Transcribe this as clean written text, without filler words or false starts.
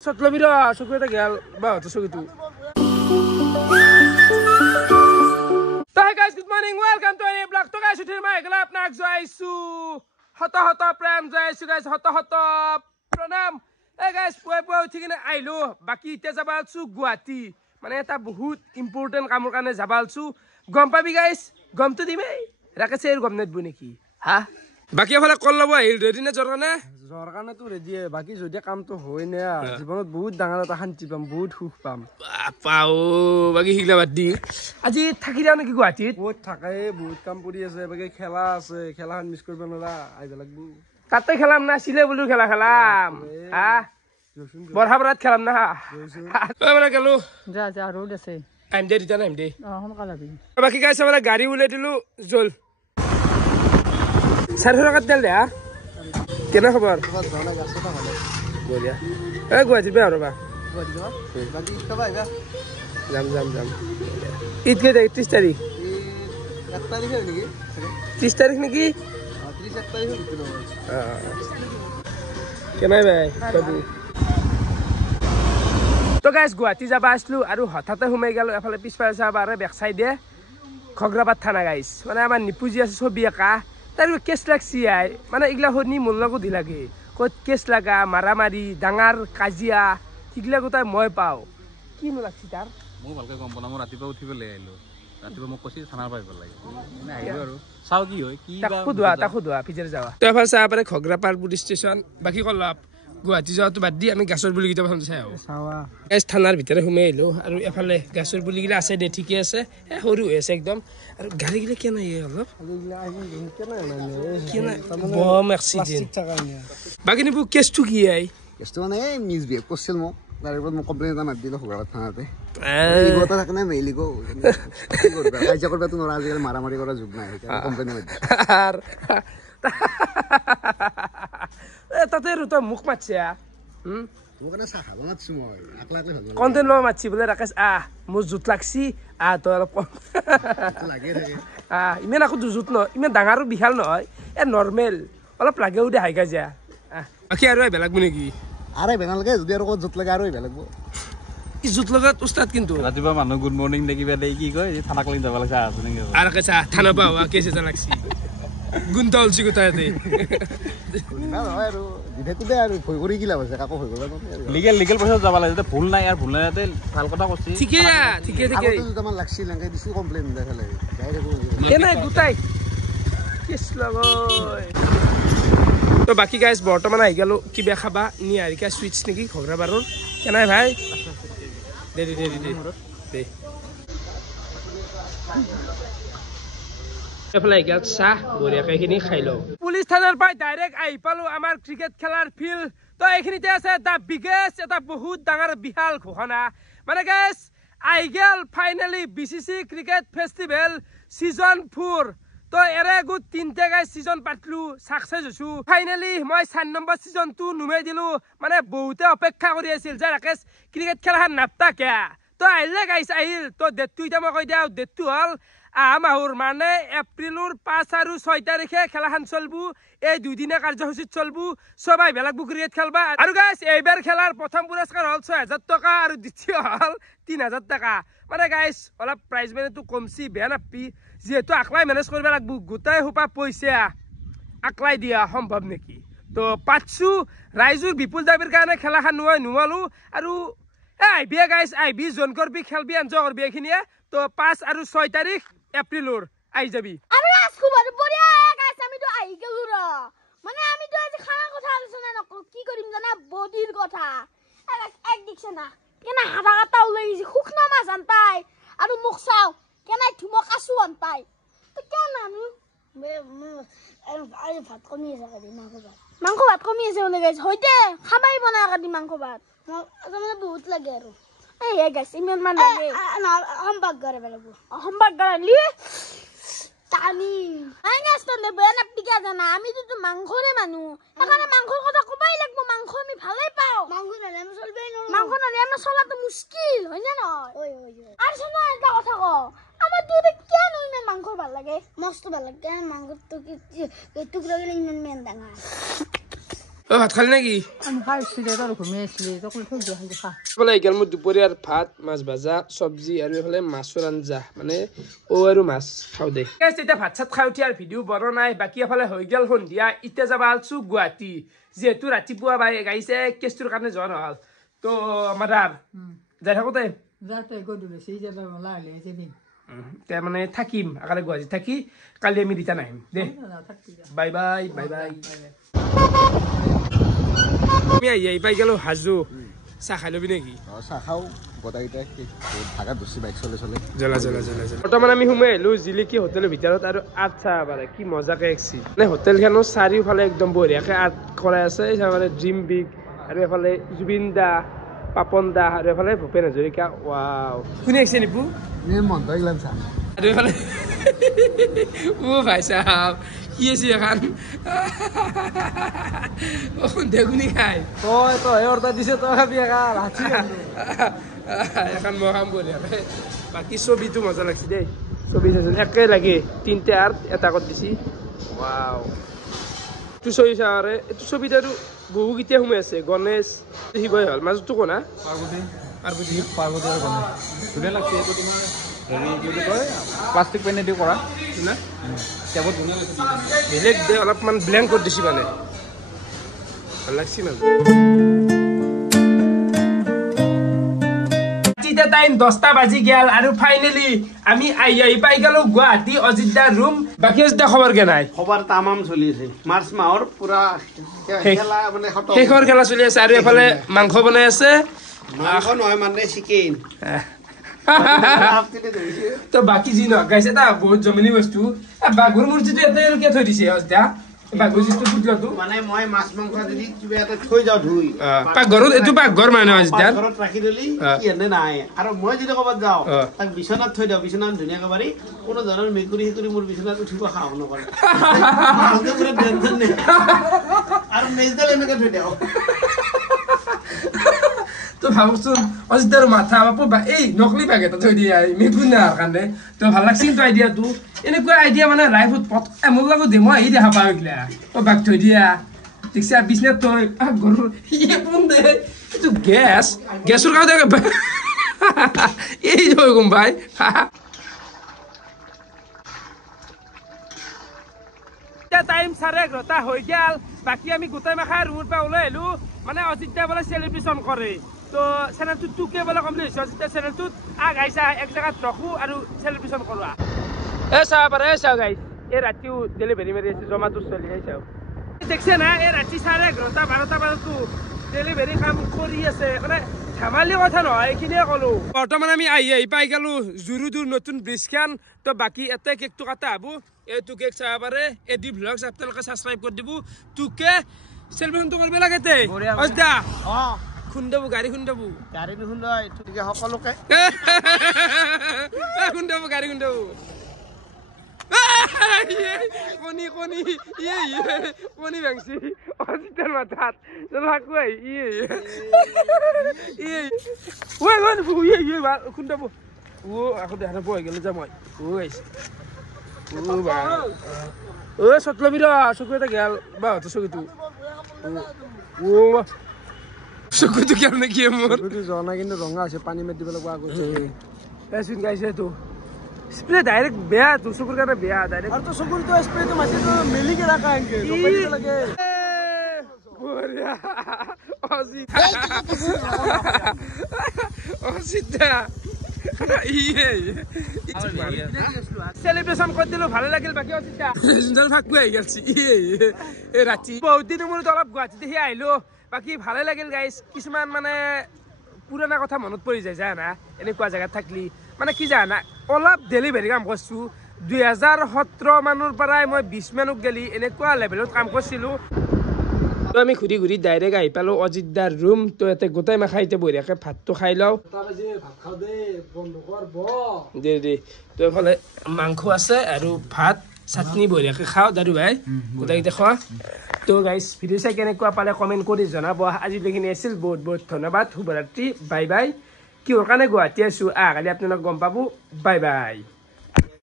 Sotlobiro, Sokuta Gal, about the Sokutu. Hi guys, good morning. Welcome to a block to guys. My glap next Jaisu. Hota Pram Jaisu guys, Hota Pranam. Hey guys, Pueblo chicken Ailo, Baki Tezabalsu, Guati. Maneta Buhut, important Kamurkana Zabalsu. Gompabi guys, Gom to the May. Rakasir Gomnet Buniki. Ha? Baki of a Kolaba, ready in a Jorana? Zorgana to ready, Baki Zodia come to Hoena, Zibon Boot, Dangana Hantipam, Boot Hoofpam. Pau, Bagi Hilabadi. Aji Takidan Guati. What Take, Boot Campurias, Bagay Kelas, Kelan Miskurbanala, I like Boo. Kata kalam na sila bulu kalam. Ah. Berhabrat kalam na. Mana kalau? Ja road ase. I'm there jana I'm there. Hum kalabi. Baki guys हमारा गाड़ी उले दिलु जोल. सरसों का तेल दे कितना खबर? बोलिया. गुवाहाटी पे आ रहा बा. Bagi kaba ya? जम. ईद के 30 तारीख. 1 तारीख है नहीं? 30 तारीख में की? 30 तारीख है किलो. क्या मैं भाई कबू. तो गाइस गुवाहाटी जाबा आसलु आरो हठाते हुमै गेल एफाले पिसफाले जाबा आरो बेक साइडे खग्राबाद थाना गाइस माने आमार निपुजी আছে ছবি একা তার কেস লাগছি আই মানে ইগলা হনি মূল্যকো দিলাগে কত কেস লাগা মারামারি ডাঙার কাজিয়া ইগলা গতাই মই পাও কি ন লাগছি তার মো ভালকে গম পনা মো ৰাতিপুৱা উঠিব লৈ আইলো ৰাতিপুৱা মোক কছি থানা পাইব লাগে না আইলো আৰু চাও কি হয় কি বা তাকো দুয়া পিজেৰ যাওয়া তো এফালে চা পাৰে খগ্ৰাপাৰ পুলিশ স্টেশন বাকি কলাপ গুৱাহাটী যাওয়াটো বাদ দি আমি গাছৰ বুলি কিটা ভাম চাই Sawa. গাইস থানাৰ ভিতৰে হুমে আইলো আৰু এফালে গাছৰ বুলি কিটা আছে দে ঠিকে আছে সৰু আছে একদম আৰু গাড়ী গিলা কেন আই অলপ কেন বম এক্সিডেন্ট বাকি নিবু কেছটো কি আই Esto no es mis viejos, el mo. La verdad, no compré nada más de los jugadores tan ate. Y gota de acá en el ligo. Ay, ya corta tu no la de mara mari gora jugna. Compré nada. তাতে ৰুত মুখ মাছিয়া Mo kana sa haba mat sumo. Akla akla haba. Content ল মাছি বলে রাকেশ মোৰ জুত লাগছি তো অলপ Lage থাকে. ইমান আকো জুত ন ইমান ডাঙাৰো বিশাল নহয় এ নৰমাল অলপ লাগেও দে হাইগা যা বাকি আৰু বেলেগ বুনি কি Are benal lage jodi aro jut lage aro belagbo. ই জুত লগত উস্তাদ কিন্তু ৰাতিপুৱা মানুহ গুড মৰ্নিং দেখিবা দেই কি কয় থানাক লৈ যাব লাগা আছে নেকি আৰু কেছা থানা পাওয়া কেছে যা লাগছি গুন্তাল সি কোথায় দে Na no aro dide kude aro foi kori gila base kako foi korba no. Legal process যাব লাগে ভুল নাই আৰু ভুল নাইতে ভাল কথা কৈছি ঠিকে ঠিকে Ako to taman laksi lang kay disu complain da kala. Dai ko. কেনে গুটাই কেছ লগয় তো বাকি গাইস বৰ্তমান আহি গেল কিবা খাবা নিয়াৰিকা সুইটস নেকি খগৰাবাৰৰ কেনাই ভাই দে এফালে গেল চাহ বঢ়িয়াকে এইখিনি খাই লওঁ পুলিচ থানাৰ পৰা ডাইৰেক্ট আহি পালো আমাৰ ক্ৰিকেট খেলাৰ ফিল্ড তো এইখিনিতে আছে এটা বিগেষ্ট এটা বহুত ডাঙৰ বিশাল ঘোষণা মানে গাইস আহি গেল ফাইনেলি বিসিসি ক্ৰিকেট ফেষ্টিভেল সিজন 4 তো এৰে গুড তিনটা গাইস সিজন পাতলু সাকসেস হৈছো ফাইনেলি মই 4 নম্বৰ সিজন 2 নুমাই দিলো মানে বহুতে অপেক্ষা কৰি আছিল যে ৰাকেশ ক্ৰিকেট খেলাখন নাপতাকে তো আহিলে গাইস আহিল তো ডেটটো ইটা মই কৈ দিও ডেটটো হল মাহৰ মানে এপ্ৰিলৰ 5 আৰু 6 তাৰিখে খেলাখন চলবু এই দুদিনীয়া কাৰ্যসূচীত চলবু সবাই বেলেগ ক্ৰিকেট খেলবা আৰু গাইস এইবাৰ খেলাৰ প্ৰথম পুৰস্কাৰ হল 6000 টকা আৰু দ্বিতীয় হল 3000 টকা মানে গাইস অলপ প্ৰাইজ মানিটো কমছি বেয়া নাপি যেহেতু আকলাই মেনেজ কৰিব লাগবু গোটাই হোপা পইচা আকলাই দিয়া সম্ভৱ নেকি তো পাঁচু ৰাইজৰ বিপুল দাবিৰ কাৰণে খেলাখন নুৱালো আৰু আইবিয়া গাইস আইবি জন কৰবি খেলবি এনজয় কৰবি এইখিনিয়ে তো 5 আৰু 6 তাৰিখ এপ্ৰিলৰ আই যাবি আমি রাজকুমার বড়িয়া গাইস আমি তো আই গেলু র মানে আমি তো আজ খানার কথা আলোচনা নকর কি করিম জানা বডির কথা এক দিকছে না কেনা হাড়া কাটা ওলাই গেছি শুকনা মাছ আন পাই আৰু মুখ চাও কেনা ধুমক আছু আন পাই তো কেন নানু আই ভাত কমি আছে কাদি মাংস ভাত কমি আছে ওলাই গাইস হইতে খাবাই বনা কাদি মাংস ভাত মানে বহুত লাগে আৰু এই গাইস ইমান মান লাগে হামবার্গার বেলাবো হামবার্গার আনলি টানি আইনাস তো নেবে না পিকা জানা আমি তো মাংসরে মানু এখানে মাংসর কথা কবাই লাগবো মাংস আমি ভালোই পাও মাংস নালে আমি চলবেই না মাংস নালে আমরা চলা তো মুশকিল হয় না নয় ওই আর শোনো একটা কথা কো আমার দুধে কেন ইমান মাংস ভাল লাগে মস্ত ভাল লাগে মাংস তো কি টুকরা গেলে ইমান মেন ডাঙা ভাত খালি নেকি এইফালে এইগাল মোৰ দুপৰীয়াৰ ভাত মাছ ভাজা চব্জি আৰু এইফালে মাছৰ আঞ্জা মানে আৰু মাছ খাওঁ দে এতিয়া ভাত চাত খাই উঠি আৰু ভিডিঅ' বনোৱা নাই বাকী এফালে হৈ গ'ল সন্ধিয়া এতিয়া যাবা আলছো গুৱাহাটী যিহেতু ৰাতিপুৱা গাইছে কেছটোৰ কাৰণে যোৱা নহ'ল তো আমাৰ যাই থাকোঁতে মানে থাকিম আকালে গুৱাহাটীত থাকি কালি আমি ৰিটাৰ্ণ আহিম দে বাই বাই বাই বাই আমি আহি পাই গেলো হাজো চাহ খাই ল'বি নেকি চাহ খাওঁ গোটেইকেইটাই ভাগাত বস্তু বাইক চলে চলে বৰ্তমান আমি সোমাই আহিলো জিলিকি হোটেলৰ ভিতৰত আৰু আৰ্ট চাহ পাৰে কি মজাকে একচি মানে হোটেলখনৰ চাৰিওফালে একদম বঢ়িয়াকে আৰ্ট কৰাই আছে মানে ড্ৰিম বিগ আৰু এফালে জুবিন দা পাপন দা আৰু এফালে ভূপেন হাজৰিকা ৱাও শুনি আহিছে নিপু মনটো এইগিলান চাহ আৰু এফালে ভাই চাহাব কি আছে এখন দেখুনি খাই তই অৰ্ডাৰ দিছে তই খাবি এখন মই খাম বঢ়িয়াকে বাকী ছবিটো মজা লাগছে দেই ছবি চাইছোঁ একে লাগে তিনিটা আৰ্ট এটা কৰি দিছি ৱাও এইটো ছবি চাৰে এইটো ছবিত আৰু বহুকেইটা সোমাই আছে গণেশ শিৱই হ'ল মাজতো কোনা পাৰ্বতী আৰু গণেশ ধুনীয়া লাগছে এইটো তোমাৰ হেৰি কি বুলি কয় প্লাষ্টিক পেনেদি কৰা না কেৱল ধুনীয়া লাগিছে বেলেগ দে অলপমান ব্লেংক কৰি দিছি মানে ভাল লাগছি মানে টাইম 10টা বাজি গেল আৰু ফাইনেলি আমি আহি পাই গেলো গুৱাহাটী অযোধ্যাৰ ৰুম বাকী অযোধ্যা খবৰ কে নাই খবৰ তামাম চলি আছে মাৰ্চ মাহৰ পুৰা খেলা মানে শেষৰ খেলা চলি আছে আৰু এফালে মাংস বনাই আছে মাংস নহয় মানে চিকেন তো বাকী যি নহওক গাইছে এটা বহুত জমিনী বস্তু বাঘৰ মূৰ্তিটো ইয়াতে কে থৈ দিছে অযোধ্যা বাঘৰ যিটো পুতলাটো মানে মই মাছ মাংস যদি কিবা এটা থৈ যাওঁ ধুই পাকঘৰত এইটো পাকঘৰ মানে অযোধ্যা ঘৰত ৰাখি দিলি কি এনে নাই আৰু মই যদি ক'ৰবাত যাওঁ তাক বিচনাত থৈ দিওঁ বিচনাত ধুনীয়াকে পাৰি কোনো ধৰণৰ মেকুৰী সেকুৰী মোৰ বিচনাত উঠিব সাহস নকৰে আৰু মেজডাল এনেকে থৈ দিওঁ তো ভাবচোন অযোধ্যাৰ মাথা বাপা এই নকলি বাঘ এটা থৈ দিয়া মেকুৰী নাৰ কাৰণে তো ভাল লাগছে কিন্তু আইডিয়াটো এনেকুৱা আইডিয়া মানে লাইফত মোৰ লগত দে মই আহি দেখা পাওঁ এইগিলা বাঘ থৈ দিয়া দেখছি আৰু বিচনাত থৈ গৰুৰ কোন দে এইটো গেছৰ কাৰণে এই থৈ গম পাই টাইম 11:30 হৈ গেল বাকী আমি গোটেই মাখাই ৰুমৰ পৰা ওলাই আহিলো মানে অযোধ্যা বোলে চেলিব্ৰেশ্যন কৰে তো চেনেলটোত তোকে বোলে কমপ্লিট হৈছে অযোধ্যা চেনেলটোত আইছা এক জেগাত ৰখো আৰু চেলিব্ৰেশ্যন কৰোৱা চাব পাৰে চাওঁ গাইছ এই ৰাতিও ডেলিভাৰী মাৰি আছে জমাটো চলি চাওঁ দেখছে না এই ৰাতি 11:30-12টা বজাতো ডেলিভাৰী কাম কৰি আছে মানে ধেমালি কথা নহয় এইখিনিয়ে ক'লো বৰ্তমান আমি আহি পাই গেলো জুৰুদুৰ নতুন ব্ৰিজখন তো বাকী এতে কেকটো কাটা হ'ব এইটো কেক চাব পাৰে এডি ভ্লগছ আপোনালোকে ছাবস্ক্ৰাইব কৰি দিব তোকে চেলিব্ৰেশ্যনটো কৰিব লাগে তে অযোধ্যা খুন্দাবো গাড়ী খুন্দাবো সকলোকে খুন্দাবো গাড়ী খুন্দাবো কণী ভাঙছি অযোধ্যাৰ মাথাত খুন্দাবো আকৌ দেখা পোৱা গেলো যে মই চট লবি ৰ চকু এটা গেল বাহঁতৰ চকুটো চকুটো গেল নেকি মোৰ যোৱা নাই কিন্তু ৰঙা আছে পানী মাৰি দিব লাগিব চোন গাইছে এইটো স্প্ৰে ডাইৰেক্ট বেয়া তোৰ চকুৰ কাৰণে বেয়া ডাইৰেক্ট আৰু তোৰ চকুৰটো স্প্ৰেটো মাটিটো মেলিকে ৰাখা এনকে লাগে বঢ়িয়া অযোধ্যা চেলিব্ৰেশ্যন কৰি দিলো ভালে লাগিল বাকী অযোধ্যা থাকবো আহি গেছি ৰাতি বহুত দিনৰ মূৰত অলপ গুৱাহাটীত দেখি আহিলো বাকী ভালে লাগিল গাইছ কিছুমান মানে পুৰণা কথা মনত পৰি যায় জানা এনেকুৱা জেগাত থাকলি মানে কি জানা অলপ ডেলিভাৰী কাম কৰিছোঁ 2017 মানৰ পৰাই মই 20 মানক গেলি এনেকুৱা লেভেলত কাম কৰিছিলোঁ তো আমি ঘূৰি ঘূৰি ডাইৰেক্ট আহি পালোঁ অযোধ্যাৰ ৰুম তো ইয়াতে গোটাই মাখা এতিয়া বঢ়িয়াকৈ ভাতটো খাই লওঁ দে তো এইফালে মাংস আছে আৰু ভাত চাটনি বঢ়িয়াকৈ খাওঁ দাদু ভাই গোটেইকেইটা খোৱা তো গাইজ ভিডিঅ' চাই কেনেকুৱা পালে কমেণ্ট কৰি জনাব আজিলৈকে আছিল বহুত বহুত ধন্যবাদ শুভৰাত্ৰি বাই বাই কিহৰ কাৰণে গুৱাহাটী আছোঁ কালি আপোনালোক গম পাব বাই বাই